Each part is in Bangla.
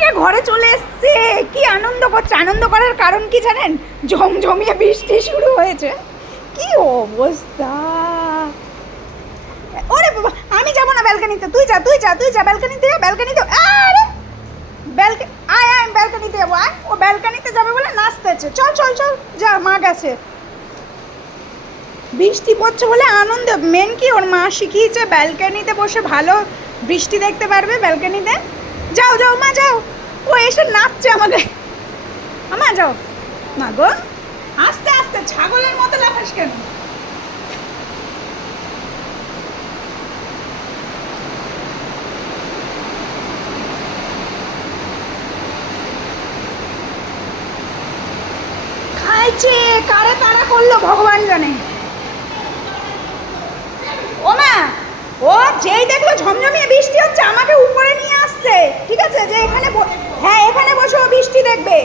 থেকে ঘরে চলে এসছে, কি আনন্দ করছে। আনন্দ করার কারণ কি জানেন? ঝমঝমিয়ে বৃষ্টি শুরু হয়েছে। কি অবস্থা! ওরে বাবা, আমি যাবো না ব্যালকনিতে। তুই যা ব্যালকনিতে যা, ব্যালকনিতে। আরে আয় আমি ব্যালকনিতে যাবো। আয়, ও ব্যালকনিতে যাবে বলে নাচতেছে। চল চল চল, যা, মা গেছে। বৃষ্টি পড়ছে বলে আনন্দ। মেন কি, ওর মা শিখিয়েছে ব্যালকনিতে বসে ভালো বৃষ্টি দেখতে পারবে ব্যালকনিতে। যাও যাও মা, যাও। ও এসে নাচছে আমাদের। মা যাও। মা গো, আস্তে আস্তে, ছাগলের মতো লাফাস কেন? খাইছে, কারে তাড়া করলো ভগবান জানে। ও মা, ও যেই দেখলো ঝমঝমিয়ে বৃষ্টি হচ্ছে আমাকে উপরে নিয়ে আসছে। ঠিক আছে, যে এখানে হ্যাঁ এখানে বসে ও বৃষ্টি দেখবে।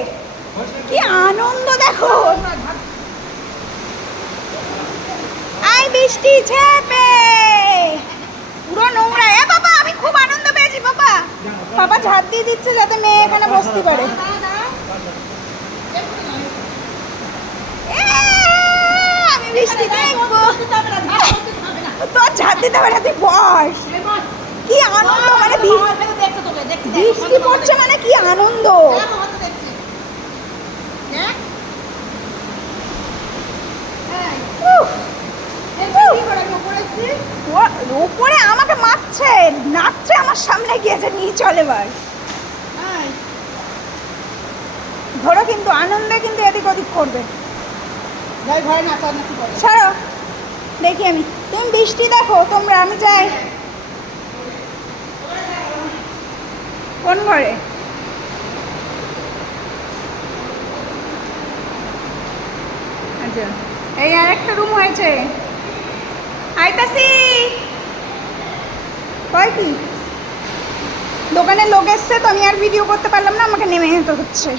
কি আনন্দ দেখো। আই বৃষ্টি ঝেপে, পুরো নোংরা। এ বাবা, আমি খুব আনন্দ পেয়েছি বাবা। বাবা ঝাড় দিয়ে দিচ্ছে যাতে মেয়ে এখানে বসতে পারে। আমি বৃষ্টি দেখবো। তোর ঝাড় দিতে হবে না, তুই বস। কি আনন্দ, মানে বৃষ্টি পড়ছে মানে কি আনন্দ। উপরে আমাকে মারছে, নাচছে আমার সামনে গিয়েছে, নিয়ে চলে এবার। ধরো কিন্তু আনন্দে কিন্তু এদিক ওদিক করবে। ছাড়ো, দেখি আমি। তুমি বৃষ্টি দেখো তোমরা, আমি যাই। কোন ঘরে? আচ্ছা, এই আর একটা রুম হয়েছে। আইতাছি। কয় কি, দোকানে লোক এসছে তো আমি আর ভিডিও করতে পারলাম না, আমাকে নেমে যেতে হচ্ছে।